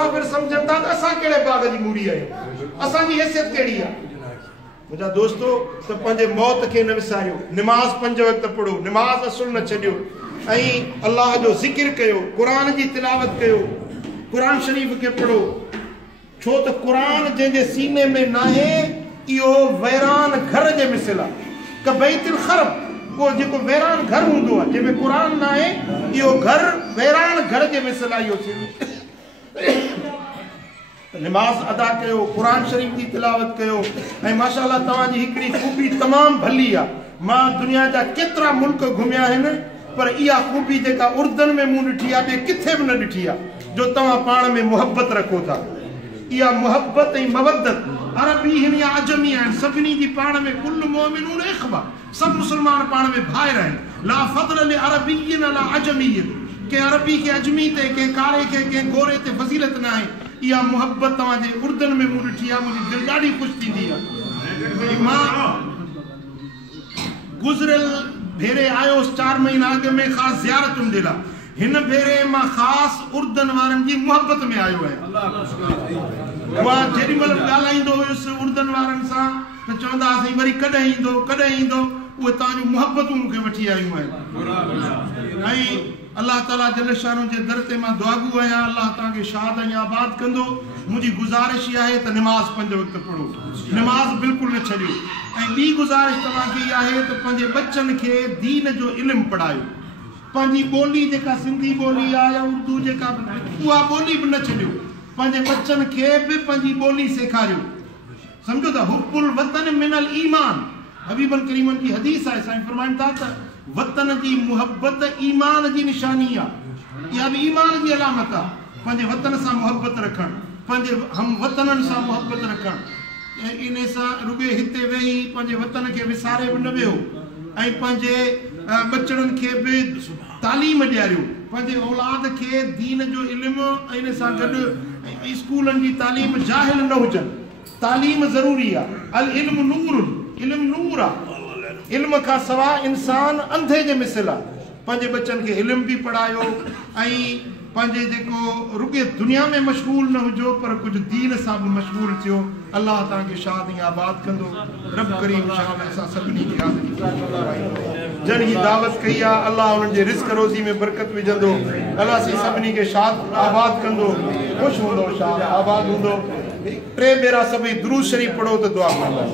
मुसाफिर समझन था त असां कहिड़े बाग जी मूड़ी आहियूं, असांजी हैसियत कहिड़ी आहे। मुंहिंजा दोस्तो त पंहिंजे मौत खे न विसारियो, निमाज़ 5 वक़्त पढ़ो, निमाज़ असुल न छॾियो ऐं अल्लाह जो ज़िक्र कयो, क़ुरान जी तिलावत कयो, क़ुरान शरीफ़ खे पढ़ो। छो त क़ुरान जंहिंजे सीने में नाहे इहो वैरान घर जे मिसल आहे, क बैतुल खरब, उहो जेको वैरान घर हूंदो आहे जंहिंमें क़ुरान नाहे इहो घर वैरान घर जे मिसल आहे। इहो निमाज़ अदा कयो, क़ुरान शरीफ़ जी तिलावत कयो ऐं माशाअल्लाह तव्हांजी हिकिड़ी ख़ूबी तमामु भली आहे। मां दुनिया जा केतिरा मुल्क घुमिया आहिनि पर इहा ख़ूबी जेका उर्दन में मूं ॾिठी आहे ॿिए किथे बि न ॾिठी आहे, जो तव्हां पाण में मुहबत रखो था। इहा मुहबत ऐं मवदत अरबी हिन या अजमी आहिनि, सभिनी जी पाण में कुल मोमिनून इख़वा, सभु मुस्लमान पाण में भाइर आहिनि। ला फज़ल लि अरबिय्यिन अला अजमिय्यिन, के अरबी के अजमी ते, के कारे के, के गोरे ते फज़ीलत न आहे। इहा मुहबत तव्हांजे उर्दन में मूं ॾिठी आहे, मुंहिंजी दिलि ॾाढी ख़ुशि थींदी आहे। मां गुज़िरियल भेरे आयोसि 4 महीना अॻु में ख़ासि ज़ियारतुनि जे लाइ, हिन भेरे मां ख़ासि उर्दन वारनि जी मुहबत में आयो आहियां। मां जेॾी महिल ॻाल्हाईंदो हुयुसि उर्दन वारनि सां त चवंदा हुआसीं वरी कॾहिं ईंदो कॾहिं ईंदो, उहे तव्हांजूं मुहबतूं मूंखे वठी आयूं आहिनि। ऐं अल्लाह ताला जल शानो जे दर ते मां दुआगू आहियां, अल्लाह तव्हांखे शाद ऐं आबाद कंदो। मुंहिंजी गुज़ारिश इहा आहे त निमाज़ 5 वक़्त पढ़ो, निमाज़ बिल्कुलु न छॾियो। ऐं ॿी गुज़ारिश तव्हांखे इहा आहे त पंहिंजे बच्चनि खे दीन जो इल्मु पढ़ायो, पंहिंजी ॿोली जेका सिंधी ॿोली आहे या उर्दू जेका उहा ॿोली बि न छॾियो, पंहिंजे बच्चनि खे बि पंहिंजी ॿोली सेखारियो। सम्झो था, हुब्बुल वतन मिनल ईमान, हबीबन करीमन जी हदीस आहे, साईं फरमाइनि था त वतन जी मुहबत ईमान जी निशानी आहे, इहा बि ईमान जी अलामत आहे। पंहिंजे वतन सां मुहबत रखणु, पंहिंजे हम वतननि सां मुहबत रखणु, इन सां रुॻे हिते वेही पंहिंजे वतन खे विसारे बि न वियो ऐं पंहिंजे बचड़नि खे बि तालीम ॾियारियो, पंहिंजे औलाद खे दीन जो इल्मु ऐं इन सां गॾु स्कूलनि जी तालीम जाहिल न हुजनि, तालीम ज़रूरी आहे। अल इल्मु नूरुन, इल्मु नूर आहे, इल्म खां सवाइ इंसान अंधे जे मिसल आहे। पंहिंजे बच्चनि खे इल्म बि पढ़ायो ऐं पंहिंजे जेको रुॻे दुनिया में मशगूल न हुजो पर कुझु दीन सां बि मशगूल थियो। अल्लाह तव्हांखे शाद ऐं आबाद कंदो। रब करीम असां सभिनी खे जन ही दावत कई आहे, अल्लाह उन्हनि जे रिस्क रोज़ी में बरकत विझंदो। अल्लाह असीं सभिनी खे शाद आबाद कंदो, ख़ुशि हूंदो, शाद आबाद हूंदो। 3 भेरा सभई दुरूद शरीफ़ पढ़ो त दुआ कंदा।